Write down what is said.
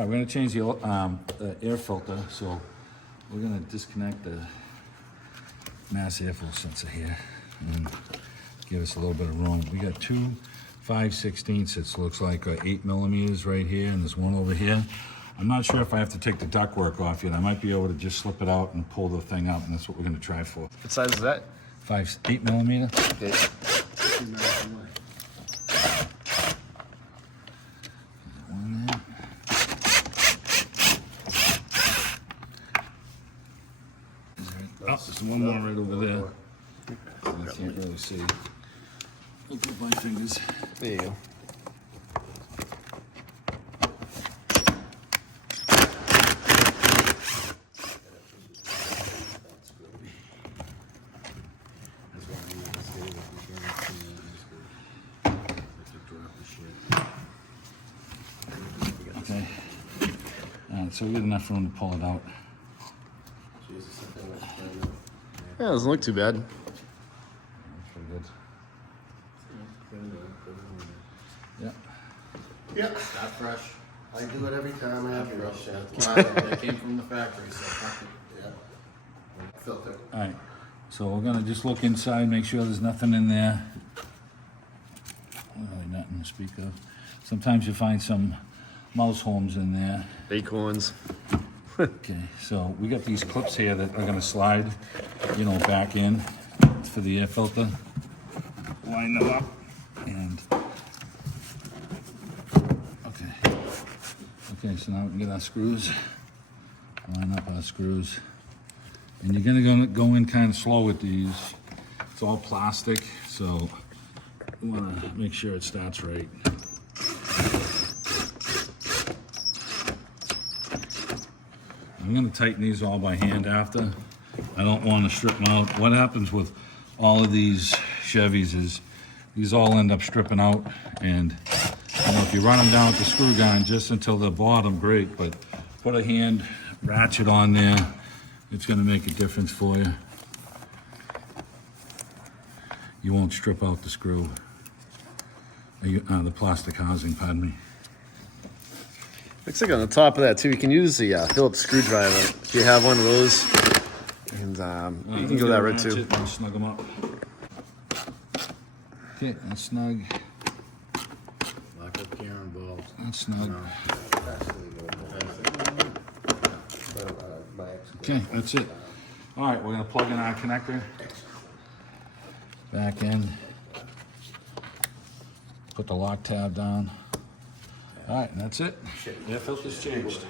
right, we're gonna change the air filter, so we're gonna disconnect the mass airflow sensor here and give us a little bit of room. We got two 5/16, it looks like 8 millimeters right here, and there's one over here. I'm not sure if I have to take the ductwork off yet. I might be able to just slip it out and pull the thing out, and that's what we're gonna try for. What size is that? 8 millimeter. Okay. One there. Oh, there's one more right over there. I can't really see. Look at my fingers. There you go. Okay. Alright, so we got enough room to pull it out. Yeah, it doesn't look too bad. That's pretty good. Yeah. Yeah. Not fresh. I do it every time I have a rush. They came from the factory, so Yeah. Filter. Alright, so we're gonna just look inside, make sure there's nothing in there. Really nothing to speak of. Sometimes you find some mouse homes in there. Acorns. Okay, so we got these clips here that are gonna slide, you know, back in for the air filter. Line them up and, okay. Okay, so now we can get our screws, line up our screws. And you're gonna go in kind of slow with these. It's all plastic, so you wanna make sure it starts right. I'm gonna tighten these all by hand after. I don't wanna strip them out. What happens with all of these Chevys is these all end up stripping out, and you know, if you run them down with the screw gun just until the bottom, great, but put a hand ratchet on there. It's gonna make a difference for you. You won't strip out the screw, the plastic housing, pardon me. Looks like on the top of that too, you can use the Phillips screwdriver if you have one of those. And you can go that route too. And snug them up. Okay, that's snug. lock up Karen balls. That's snug. Okay, that's it. All right, we're gonna plug in our connector. Back in. Put the lock tab down. All right, and that's it. Air filter's changed.